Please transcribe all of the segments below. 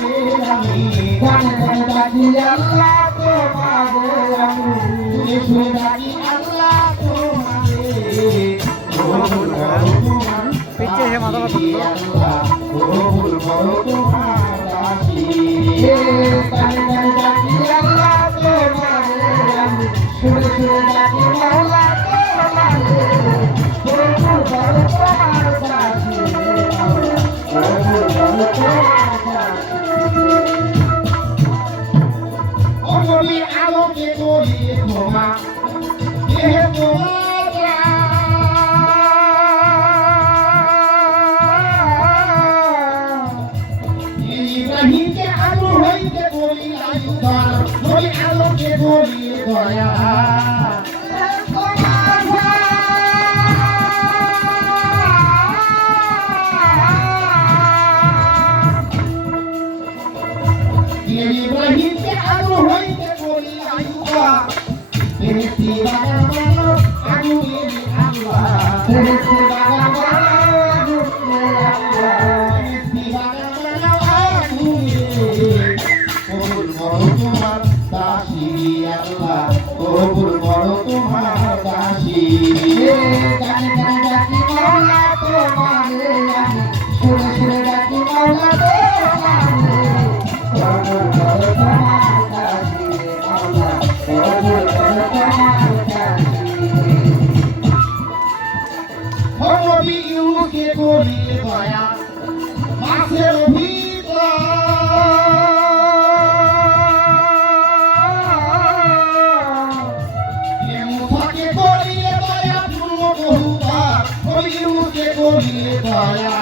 আমি গানে গানে ডাকি আল্লাহ তোমারে আমি শুনে শুনে ডাকি আল্লাহ তোমারে পিছে হে মাথা মাথা কবুল করো তোমার দাসী গানে গানে ডাকি আল্লাহ তোমারে আমি শুনে শুনে ডাকি আল্লাহ তোমারে কবুল করো তোমার দাসী কবুল করো তোমার দাসী আলোকে করিয়ে ক্ষমা দেহে তোমার ইব্রাহিমকে আলো হইতে বলি আয়ুধার বলি আলোকে করিয়ে দয়া ইব্রাহিমকে আলো হইতে বলি আয়ুধার বেহেশতি বাগান বানানো আগুনের আল্লাহ বেহেশতি বাগান বানানো আগুনের আল্লাহ বেহেশতি বাগান বানানো আগুনের কবুল করো তোমার দাসী আল্লাহ কবুল করো তোমার দাসী গানে গানে ডাকি মাওলা তোমারে আমি শুনে শুনে ডাকি মাওলা তোমারে কবুল করো তোমার দাসী আল্লাহ কবুল করো তোমার দাসী ও নবী ইউনুসকে করিয়ে দয়া মাছের ভিতর মুসাকে করিয়ে দয়া পূর্ণ বহুবার নবী ইউনুসকে করিয়ে দয়া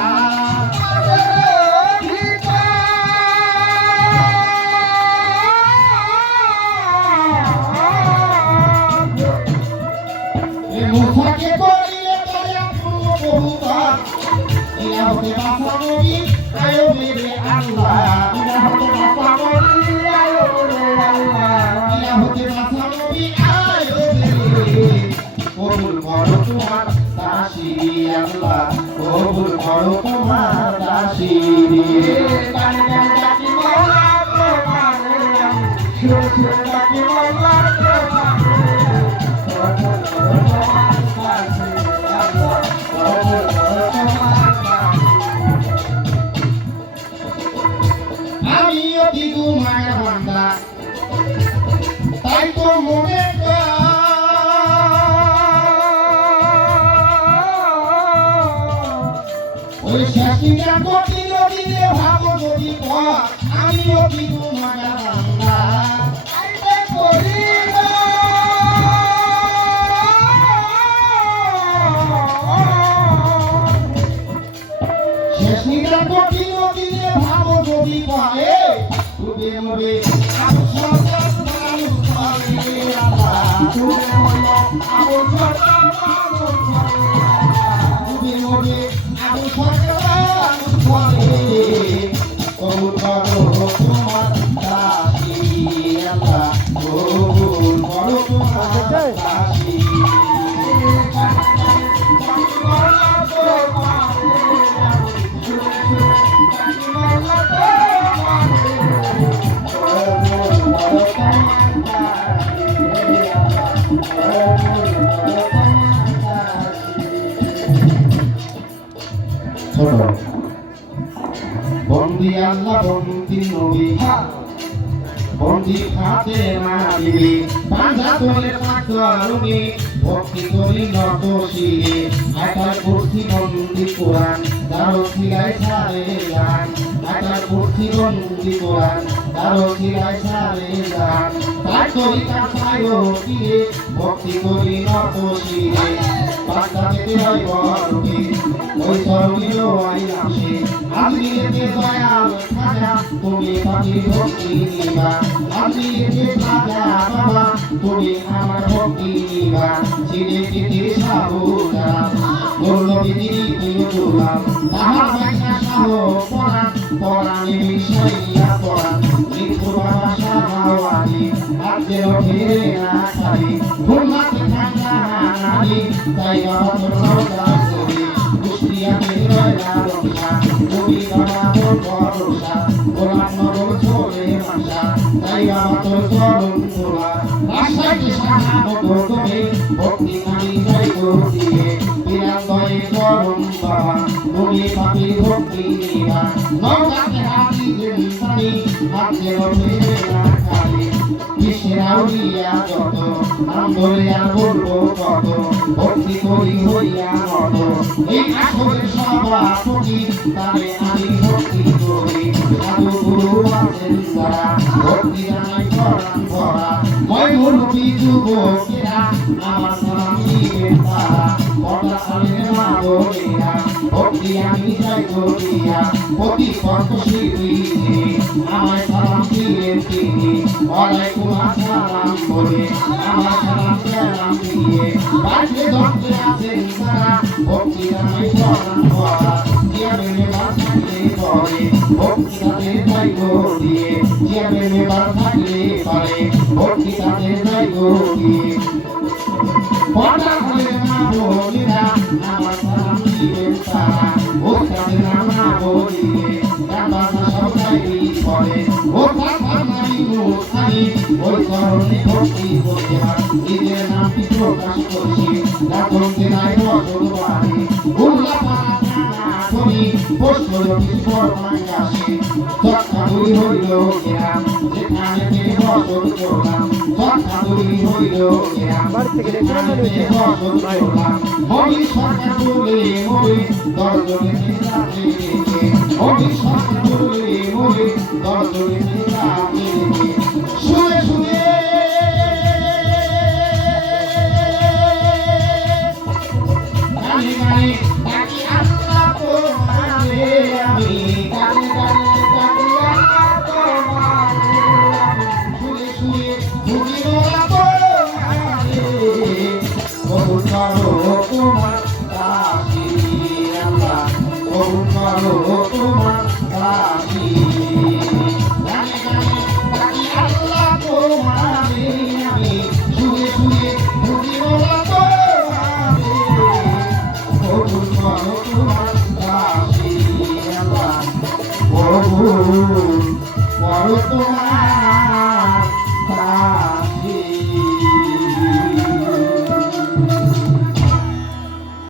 মুসাকে করিয়ে দয়া পূর্ণ বহুবার ইয়া হতে বাসা নবী আয়ো মেরে আল্লাহ ইয়া হতে বাসা নবী আয়ো মেরে আল্লাহ ইয়া হতে বাসা নবী আয়ো মেরে কবুল করো তোমার দাসী আল্লাহ কবুল করো তোমার দাসী গানে গানে ডাকি মাওলা তোমারে আমি শুনে শুনে ডাকি মাওলা তোমারে কবুল করো তোমার দাসী আল্লাহ কবুল করো তোমার দাসী আমি অতি তোমার বান্দা তাই তো মনে ওই শাসিকা কঠিল দিলে ভাবো যদি আমি অতি তোমার বান্দা আইবে করিব শাসিকা কঠিল দিলে ভাবো যদি পায়ে তুবে মরে আবু সরকার মানুষ পাবে আল্লাহ তুবে মরে আবু সরকার মানুষ পাবে তুবে মরে আবু সরকার মানুষ পাবে কবুল করো তোমার দাসী আল্লাহ কবুল করো তোমার দাসী বন্দি আল্লাহ বন্দি নবী বন্দি খাতে না দিবি বাঁধা তোলে পাকরুনি ভক্তি করি নত শিরে আকার পড়ছি বন্দি কোরআন দারো খিলাই সারে গান আকার পড়ছি বন্দি কোরআন দারো খিলাই সারে গান তাই করি কাছায় দিয়ে ভক্তি করি নত শিরে পাঁচটা পেতে হয় বড়কে ওই সরণিও আইলাম সে আমি এতে দয়াল খাজা তুমি পাখি ভক্তি নিবা আমি এতে খাজা বাবা তুমি আমার ভক্তি নিবা চিনে চিনে সাবুরা বলল বিধি তুই তুলাম তাহার বাইনা সাহ পড়া পড়ানি বিষয়া পড়া মৃত্যু বাবা সাহাওয়ানি আজকে ফিরে না খালি ঘুমাতে ঠান্ডা নানি তাই বাবা তোর রোজা করি কুষ্টিয়া মেরয় না রক্ষা তুমি বাবা তোর ভরসা গোলাম নগর চলে ভাষা তাই বাবা তোর চরণ তোলা রাস্তাকে সাজানো তুমি ভক্তি আমি যাই দিয়ে বিরান্দয়ে চরণ বাবা তুমি পাপি ভক্তি নিবা নৌকাতে হাতি জিন্দানি হাতে রবে না খালি বিশ্বের আউলিয়া যত নাম ধরে আর বলবো কত ভক্তি করি হইয়া মত এই আসরের সভাপতি তারে আমি ভক্তি করি সাধু গুরু আছেন যারা ভক্তি জানাই করান ভরা মই মুরব্বী যুবকেরা আমার সালাম দিবেন তারা বড়া সালের মা বোনেরা ভক্তি আমি যাই করিয়া প্রতি পর্ব শিল্পী আমায় সালাম দিলেন তিনি ওয়ালাইকুম আসসালাম বলে আমার সালাম সালাম দিয়ে বাড়িতে ধরতে আছেন তারা ভক্তি জানাই করান ভরা জিয়াবেনে বার থাকলে পরে ভক্তি তাদের যাই দিয়ে জিয়াবেনে বার থাকলে পরে ভক্তি তাদের যাই দিয়ে বড়া হলে মা বোনেরা আমার সালাম দিবেন তারা ও তাদের নাম না বলিয়ে গান সবাই পড়ে ও তাদের মুখানি ওই চরণে ভক্তি করতে হয় নিজের নামটি প্রকাশ করছি রাজন দিনায় বছর বাড়ি উল্লাপাড়া থানা করি পোস্ট পরমায় আসে চক্কাদুরি হইল গ্রাম যেখানে বছর করলাম চক্কাদুরি হইল গ্রাম যেখানে বছর করলাম মরি সরকার বলে মরি দর্জনে রাতে রেখে মরি সরকার বলে মরি দর্জনে রাতে রেখে শুয়ে শুয়ে গানে গানে ডাকি আল্লাহ তোমারে আমি গানে গানে ডাকি আল্লাহ তোমারে শুয়ে শুয়ে ঘুরি মোলা তোমারে কবুল করো তোমার দাসী আল্লাহ কবুল করো তোমার দাসী গানে গানে ডাকি আল্লাহ তোমারে আমি শুয়ে শুয়ে ঘুরি মোলা তোমারে কবুল করো তোমার দাসী আল্লাহ কবুল করো তোমার